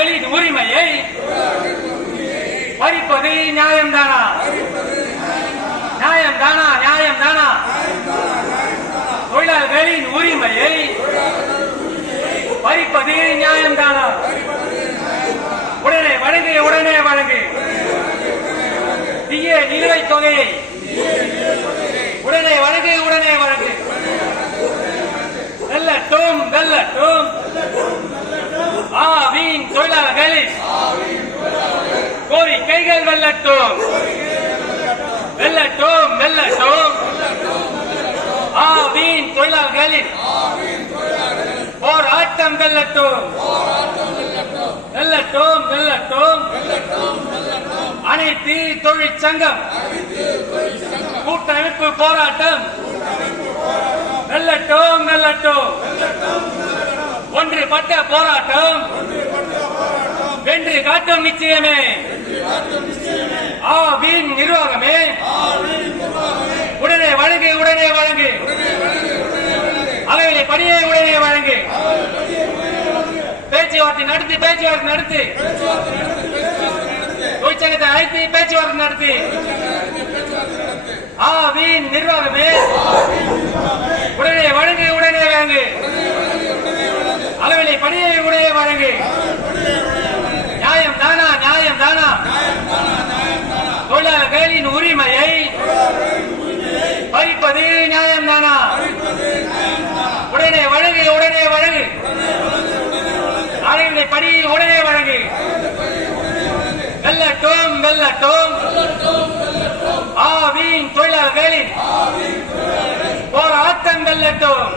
தொழிலாளர்களின் உரிமையை பறிப்பது நியாயம்தானா? நியாயம்தானா? நியாயம்தானா? தொழிலாளர்களின் உரிமையை பறிப்பது நியாயம்தானா? உடனே வழங்கு, உடனே வழங்கு. டிஏ நிலுவைத் தொகையை உடனே வழங்கு, உடனே வழங்கு. வெல்லட்டும், வெல்லட்டும். ஆவின் தொழிலாளர்களின் கோரிக்கைகள் வெல்லட்டும், வெல்லட்டும், வெல்லட்டும். ஆவின் தொழிலாளர்களின் போராட்டம் வெல்லட்டும், வெல்லட்டும், வெல்லட்டும். அனைத்து தொழிற்சங்கம் கூட்டமைப்பு போராட்டம் வெல்லட்டும், வெல்லட்டும். ஒன்றுபட்ட போராட்டம் வென்று காட்டும் நிச்சயமே. ஆவின் நிர்வாகமே உடனே வழங்கு, உடனே வழங்கு. அவைகளை பணியை உடனே வழங்கு. பேச்சுவார்த்தை நடத்தி, பேச்சுவார்த்தை நடத்தி. தொழிற்சங்கத்தை அழைத்து பேச்சுவார்த்தை நடத்தி. ஆவின் நிர்வாகமே உடனே வழங்கு, உடனே வழங்கு. அளவிலை பணியை உடனே வழங்கு. நியாயம் தானா? நியாயம் தானா? தொழிலாளர்களின் உரிமையை பறிப்பது நியாயம் தானா? உடனே வழங்கு, உடனே வழங்கு. அளவிலை பணி உடனே வழங்கு. வெல்லட்டும், வெல்லட்டும். ஆவின் தொழிலாளர்களின் போராட்டம் வெல்லட்டும்.